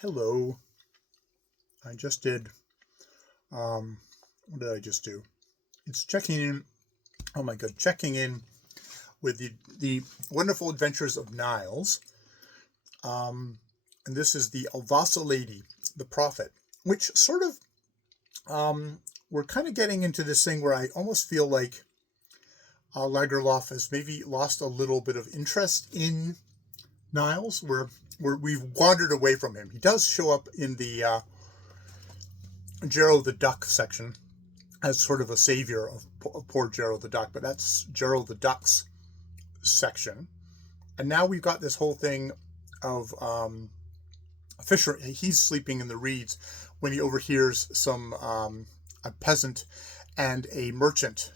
Hello. I just did, what did I just do? It's checking in, oh my god, checking in with the Wonderful Adventures of Niles. And this is the Alvasa Lady, the Prophet, which sort of, we're kind of getting into this thing where I almost feel like Lagerlof has maybe lost a little bit of interest in Niles, where we've wandered away from him. He does show up in the Gerald the Duck section as sort of a savior of poor Gerald the Duck, but that's Gerald the Duck's section. And now we've got this whole thing of Fisher. He's sleeping in the reeds when he overhears some a peasant and a merchant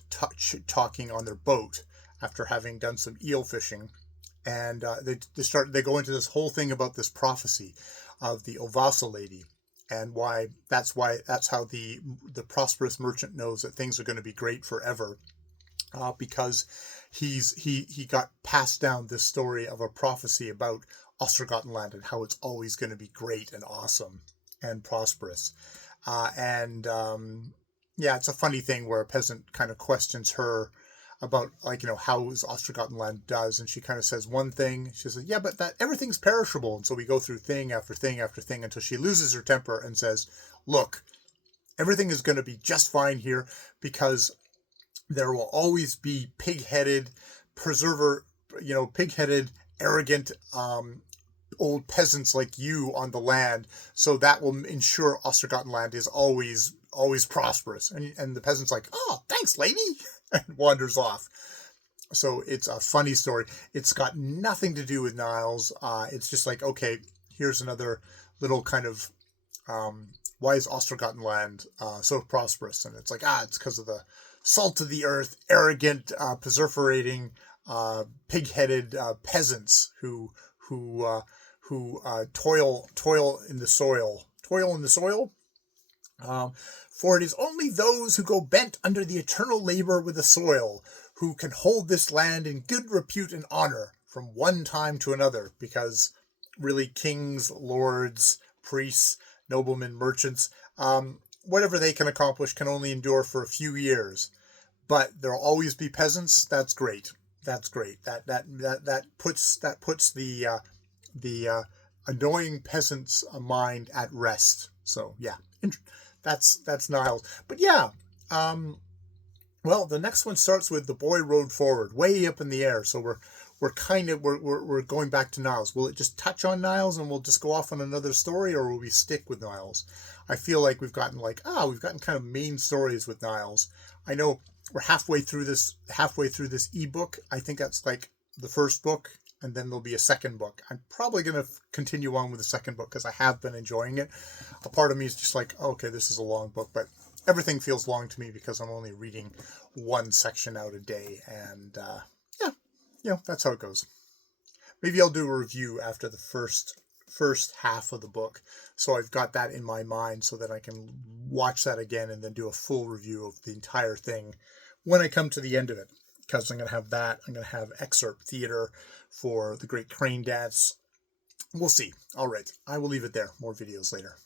talking on their boat after having done some eel fishing. And they go into this whole thing about this prophecy of the Alvasa Lady, and that's how the prosperous merchant knows that things are going to be great forever, because he got passed down this story of a prophecy about Ostrogothland and how it's always going to be great and awesome and prosperous. Yeah, it's a funny thing where a peasant kind of questions her about, like, how Ostrogothland does, and she kind of says one thing. She says, yeah, but that everything's perishable. And so we go through thing after thing after thing until she loses her temper and says, look, everything is going to be just fine here, because there will always be pig-headed, arrogant, old peasants like you on the land. So that will ensure Ostrogothland is always prosperous. And the peasant's like, oh, thanks, lady, and wanders off. So it's a funny story. It's got nothing to do with Niles. It's just like, okay, here's another little kind of, why is Ostrogothland so prosperous? And it's like, it's because of the salt of the earth, arrogant, perseverating, pig-headed peasants who toil in the soil. For it is only those who go bent under the eternal labor with the soil who can hold this land in good repute and honor from one time to another, because really kings, lords, priests, noblemen, merchants, whatever they can accomplish can only endure for a few years. But there'll always be peasants. That's great. That puts the annoying peasant's mind at rest. So yeah, that's Niles. But yeah, well, the next one starts with the boy rode forward, way up in the air. So we're going back to Niles. Will it just touch on Niles and we'll just go off on another story, or will we stick with Niles? I feel like we've gotten kind of main stories with Niles. I know we're halfway through this ebook. I think that's like the first book, and then there'll be a second book. I'm probably going to continue on with the second book because I have been enjoying it. A part of me is just like, okay, this is a long book, but everything feels long to me because I'm only reading one section out a day. And that's how it goes. Maybe I'll do a review after the first half of the book, so I've got that in my mind so that I can watch that again and then do a full review of the entire thing when I come to the end of it, because I'm going to have that. I'm going to have excerpt theater for the Great Crane Dance. We'll see. All right, I will leave it there. More videos later.